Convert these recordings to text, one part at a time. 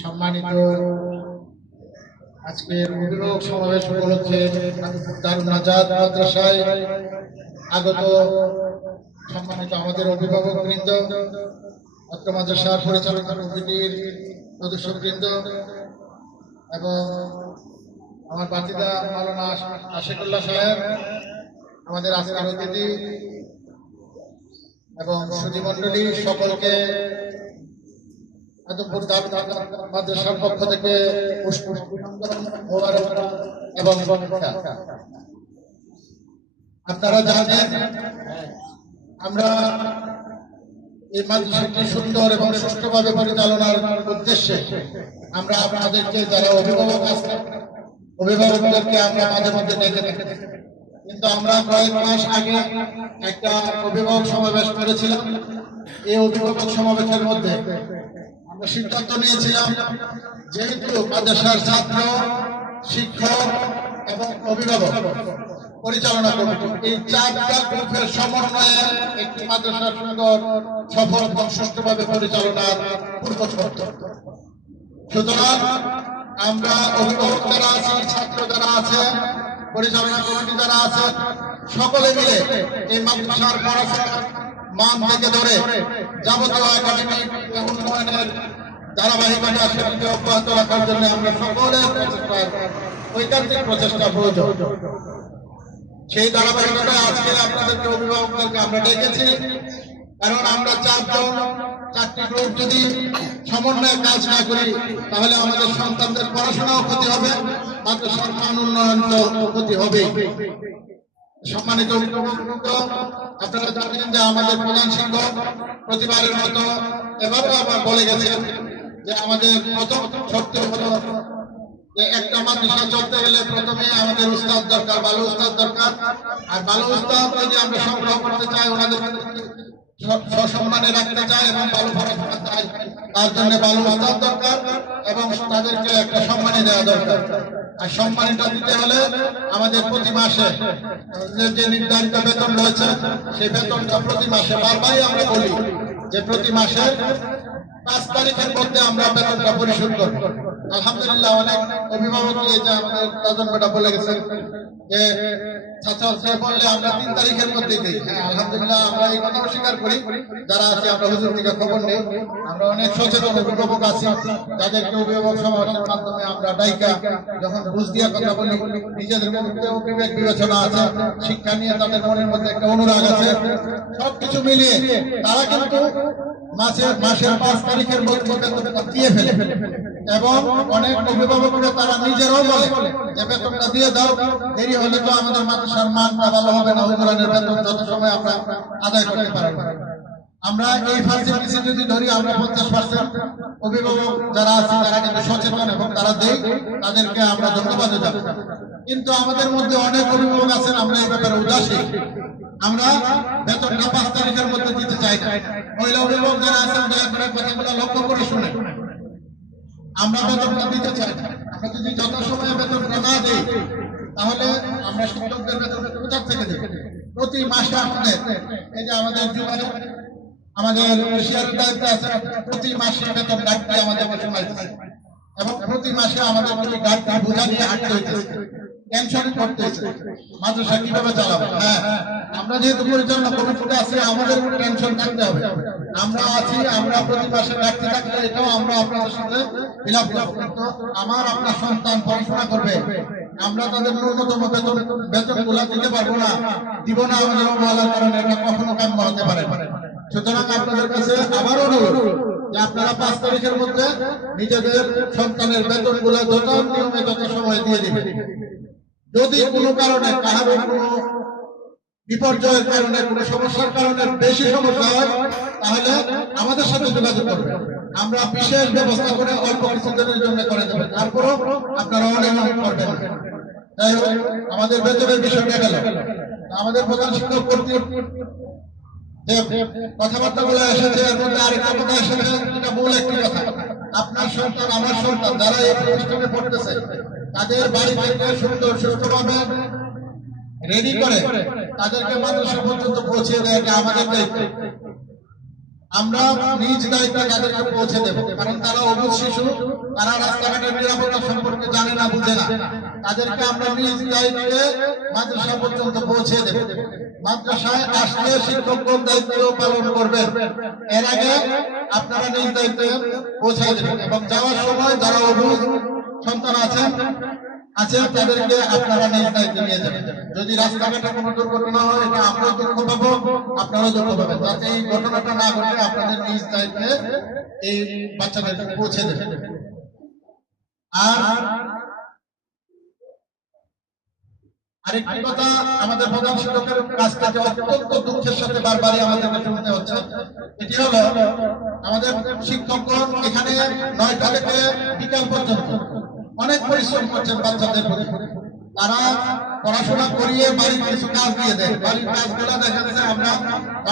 সম্মানিত আজকের অভিভাবক সমাবেশ উপলক্ষে দারুন নাজাত মাদ্রাসায় আগত সম্মানিত আমাদের অভিভাবক বৃন্দ, অত্র মাদ্রাসার পরিচালনা কমিটির সদস্যবৃন্দ এবং আমার বাতিদা মাওলানা আশিকুল্লাহ সাহেব, আমাদের আজকের অতিথি এবং সুধীমণ্ডলী, সকলকে আদমপুর দারুন মাদ্রাসার পক্ষ থেকে এবং আপনারা জানেন আমরা এই মাদ্রাসাটি সুন্দর এবং সুষ্ঠুভাবে পরিচালনার উদ্দেশ্যে আমরা আপনাদেরকে যারা অভিভাবক আছেন অভিভাবকদেরকে আমরা মাঝে মধ্যে ডেকে থাকি, কিন্তু আমরা কয়েক মাস আগে একটা অভিভাবক সমাবেশ করেছিলাম। এই অভিভাবক সমাবেশের মধ্যে আমরা সিদ্ধান্ত নিয়েছিলাম, যেহেতু মাদ্রাসার ছাত্র, শিক্ষক এবং অভিভাবক পরিচালনা কমিটি এই চারটা গ্রুপের সমন্বয়ে একটি মাদ্রাসার সুন্দর, সফল এবং সুষ্ঠুভাবে পরিচালনার পূর্ব শর্ত। সুতরাং আমরা অভিভাবক যারা আছি, ছাত্র যারা আছে, পরিচালনা কমিটি যারা আছে, সকলে মিলে এই মাদ্রাসার পড়াশোনার মান থেকে ধরে যাবতীয় একাডেমিক উন্নয়নের ধারাবাহিকতা সেটিকে অব্যাহত রাখার জন্য আমরা সকলের প্রচেষ্টার ঐকান্তিক প্রচেষ্টা প্রয়োজন। সেই ধারাবাহিকতায় আজকে আপনাদেরকে অভিভাবকদেরকে আমরা ডেকেছি, কারণ আমরা চারটি গ্রুপ যদি সমন্বয়ে কাজ না করি তাহলে আমাদের সন্তানদের পড়াশোনাও ক্ষতি হবে, মাদ্রাসার মান উন্নয়ন ক্ষতি হবে। সম্মানিত অভিভাবক, আপনারা জানেন যে আমাদের প্রধান শিক্ষক প্রতিবারের মতো এবারও আবার বলে গেছেন যে আমাদের প্রথম শর্ত হলো যে একটা মাদ্রাসা চলতে গেলে প্রথমে আমাদের উস্তাদ দরকার, ভালো উস্তাদ দরকার। আর ভালো উস্তাদ যদি আমরা সংগ্রহ করতে চাই, ওনাদের সসম্মানে রাখতে চাই এবং ভালো পড়াশোনা চাই, তার জন্য ভালো উস্তাদ দরকার এবং তাদেরকে একটা সম্মানী দেওয়া দরকার। আর সম্মানীটা দিতে হলে আমাদের প্রতি মাসে যে নির্ধারিত বেতন রয়েছে সেই বেতনটা প্রতি মাসে, বারবারই আমরা বলি যে প্রতি মাসে 5 তারিখের মধ্যে আমরা বেতনটা পরিশোধ করব। আলহামদুলিল্লাহ, অনেক অভিভাবক যে আমাদের তদন্তটা বলে গেছেন যে ছাত্র বললে আমরা 3 তারিখের মধ্যে দিই। হ্যাঁ, আলহামদুলিল্লাহ, আমরা এই কথা স্বীকার করি। যারা আছে আমরা হুজুর থেকে খবর নেই, আমরা অনেক সচেতন অভিভাবক আছি, যাদেরকে অভিভাবক সমাবেশের মাধ্যমে আমরা ডাইকা যখন বুঝ দিয়ে কথা বলি, নিজেদের মধ্যে বিবেক বিবেচনা আছে, শিক্ষা নিয়ে তাদের মনের মধ্যে একটা অনুরাগ আছে, সবকিছু মিলিয়ে তারা কিন্তু মাসের 5 তারিখের মধ্যে বেতনটা দিয়ে ফেলে এবং অনেক অভিভাবকরা তারা নিজেরাও বলে যে বেতনটা দিয়ে দাও, দেরি হলে তো আমাদের মাদ্রাসার মানটা ভালো হবে না, হুজুরানের বেতন যত সময় আমরা আদায় করতে পারবো। আমরা এই ফ্যাসিলিটি যদি ধরি, আমরা 50% অভিভাবক যারা আছে তারা কিন্তু সচেতন এবং তারা দেয়, তাদেরকে আমরা ধন্যবাদ জানাই। কিন্তু আমাদের মধ্যে অনেক অভিভাবক আছেন আমরা এই ব্যাপারে উদাসীন, আমরা বেতনটা 5 তারিখের মধ্যে দিতে চাই না। মহিলা অভিভাবক যারা আছেন দয়া করে কথাগুলো লক্ষ্য করে শুনে, আমরা বেতনটা দিতে চাই না। আমরা যদি যত সময় বেতনটা না দিই তাহলে আমরা শিক্ষকদের বেতনটা কোথা থেকে দেব? প্রতি মাসে আপনাদের এই যে আমাদের যুবক আমাদের এশিয়ার দায়িত্ব আছে, প্রতি মাসে বেতন ডাকতে আমাদের সময় এবং প্রতি মাসে আমাদের প্রতি গাড়ি বোঝা নিয়ে হাঁটতে হইতেছে, টেনশন করতেছে মাদ্রাসা কিভাবে চালাবো। হ্যাঁ, আমরা যেহেতু পরিচালনা কমিটিতে আছি, আমাদের টেনশন থাকতে হবে। আমরা আছি, আমরা প্রতি মাসে ডাকতে থাকলে এটাও আমরা আপনাদের সাথে ফিলাপ করবো। কিন্তু আমার আপনার সন্তান পড়াশোনা করবে, আমরা তাদের ন্যূনতম বেতন গুলা দিতে পারবো না, দিব না আমাদের অবহেলার কারণে, এটা কখনো কাম্য হতে পারে। সুতরাং আপনাদের কাছে আবার অনুরোধ যে আপনারা 5 তারিখের মধ্যে নিজেদের সন্তানের বেতন গুলা যত নিয়মে যত সময় দিয়ে দিবেন। যদি কোনো কারণে কাহারও কোনো বিপর্যয়ের কারণে, কোনো সমস্যার কারণে বেশি সমস্যা হয় তাহলে আমাদের সাথে যোগাযোগ করবেন, আমরা বিশেষ ব্যবস্থা করে অল্প কিছুদিনের জন্য করে দেবেন। তারপরও আপনারা অনেক অনেক করবেন। যাই হোক, আমাদের বেতনের বিষয়টা গেল, আমাদের প্রধান শিক্ষক কর্তৃক যে কথাবার্তা গুলো এসেছে এর মধ্যে আরেকটা কথা এসেছে, এটা মূল একটি কথা। আপনার সন্তান, আমার সন্তান যারা এই প্রতিষ্ঠানে পড়তেছে তাদের বাড়ি থেকে সুন্দর সুষ্ঠুভাবে রেডি করে তাদেরকে মাদ্রাসা পর্যন্ত পৌঁছে দেয়, এটা আমাদের দায়িত্ব। আমরা নিজ দায়িত্বে তাদেরকে পৌঁছে দেব, কারণ তারা অবুঝ শিশু, তারা রাস্তাঘাটের নিরাপত্তা সম্পর্কে জানে না, বুঝে না। তাদেরকে আমরা নিজ দায়িত্বে মাদ্রাসা পর্যন্ত পৌঁছে দেব। মাদ্রাসায় আসলে শিক্ষকগণ দায়িত্ব পালন করবেন, এর আগে আপনারা নিজ দায়িত্বে পৌঁছায় দেবেন। এবং যাওয়ার সময় যারা অবুঝ সন্তান আছেন তাদেরকে আপনারা নিজ দায়িত্বে নিয়ে যাবেন। যদি রাস্তাঘাটে কোনো দুর্ঘটনা হয়, এটা আমরাও দুঃখ পাবো, আপনারাও দুঃখ পাবেন। যাতে এই ঘটনাটা না ঘটে আপনাদের নিজ দায়িত্বে এই বাচ্চাদেরকে পৌঁছে দেবেন। আর আরেকটি কথা, আমাদের প্রধান শিক্ষকের কাছ থেকে অত্যন্ত দুঃখের সাথে বারবারই আমাদেরকে শুনতে হচ্ছে, এটি হলো আমাদের শিক্ষকগণ এখানে 9টা থেকে বিকাল পর্যন্ত অনেক পরিশ্রম করছেন বাচ্চাদের প্রতি। তারা পড়াশোনা করিয়ে বাড়ির কিছু কাজ দিয়ে দেয়। বাড়ির কাজগুলো দেখা যাচ্ছে আমরা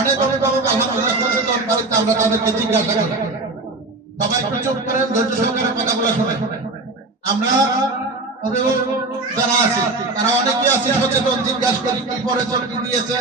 অনেক অভিভাবক আলহামদুলিল্লাহ সচেতন, বাড়িতে আমরা তাদেরকে জিজ্ঞাসা করি। সবাই একটু চুপ করেন, ধৈর্য সহকারে কথাগুলো শুনে। আমরা অভিভাবক যারা আছে তারা অনেকেই আছে সচেতন, জিজ্ঞাসা করি কি পড়েছ, কি দিয়েছে।